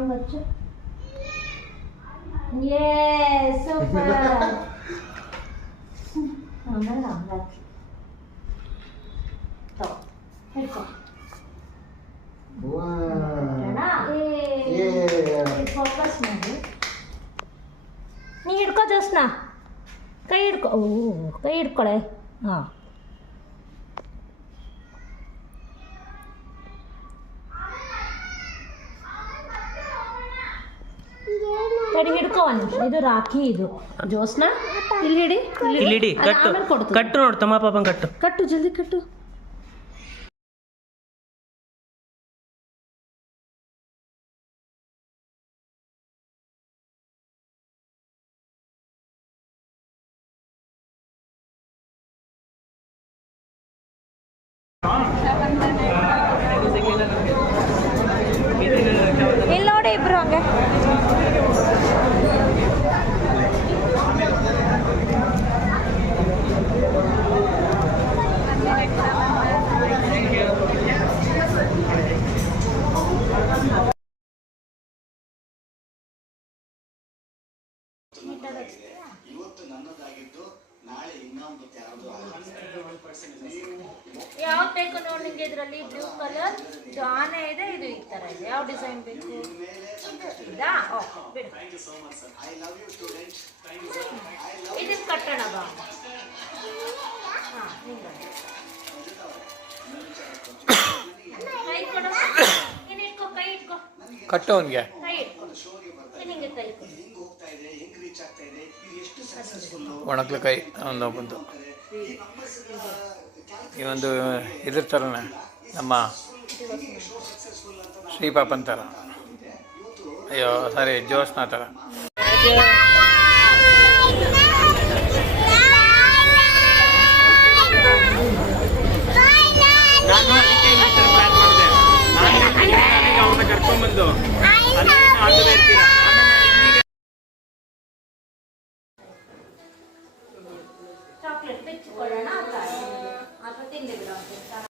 ಹಂಗಚ್ಚು. Super. ಆಮೇಲೆ ಹಂಗಾಕಿ ಹಿಡ್ಕೊ. Focus ಮಾಡಿ. ನೀ ಹಿಡ್ಕೊ ಜೋಸ್ನಾ, ಕೈ ಹಿಡ್ಕೊ. ಕೈ ಹಿಡ್ಕೊಳೆ. ಹಾಂ, ತಡಿ ಹಿಡ್ಕೊ ಒಂದು ನಿಮಿಷ. ಇದು ರಾಖಿ. ಇದು ಜೋಸ್ನಾ ಇಲ್ಲಿ ಹಿಡಿ, ಇಲ್ಲಿ ಹಿಡಿ. ಕಟ್ಟು ಕಟ್ಟು ನೋಡು ತಮ್ಮ ಪಾಪನ್ ಕಟ್ಟು. ಕಟ್ಟು ಜಲ್ದಿ ಕಟ್ಟು. ಇಲ್ಲಿ ನೋಡಿ ಇಬ್ರು ಹಂಗೆ. ಇವತ್ತು ನನ್ನದಾಗಿದ್ದು ನಾಳೆ ಇನ್ನೊಂದು ಯಾವ್ದು ಬೇಕು ನೋಡಿ ನಿಂಗೆ. ಇದರಲ್ಲಿ ಬ್ಲೂ ಕಲರ್ ಆನೆ ಇದೆ, ಇದು ಈ ಥರ ಇದೆ. ಯಾವ ಡಿಸೈನ್ ಬೇಕು? ಇದಾ? ಓಕೆ ಬಿಡು. ಇದಕ್ಕೆ ಕಟ್ಟೋಣ ಬಾ. ಹಾಂ, ಹಿಂಗೆ ಕೈ ಕೊಡು. ನೀನು ಇಟ್ಕೊ, ಕೈ ಇಟ್ಕೊ. ಕಟ್ಟು ಅವನಿಗೆ. ಕೈ ಇಟ್ಕೊ. ನಿಂಗೆ ಕೈ ಕೊಡು. ಒಣಗ್ಲಕಾಯಿ ಒಂದು ಬಂದು ಈ ಒಂದು ಇದ್ರ ಥರನೇ ನಮ್ಮ ಶ್ರೀಪಾಪನ್ ಥರ. ಅಯ್ಯೋ ಸಾರಿ, ಜೋಸ್ನಾ ಥರ. ಕರ್ಕೊಂಡ್ಬಂದು ಚಾಕ್ಲೇಟ್ ಬಿಚ್ಚಿಕೊಳ್ಳೋಣ. ಅಥವಾ ತಿಂದಿದ್ರು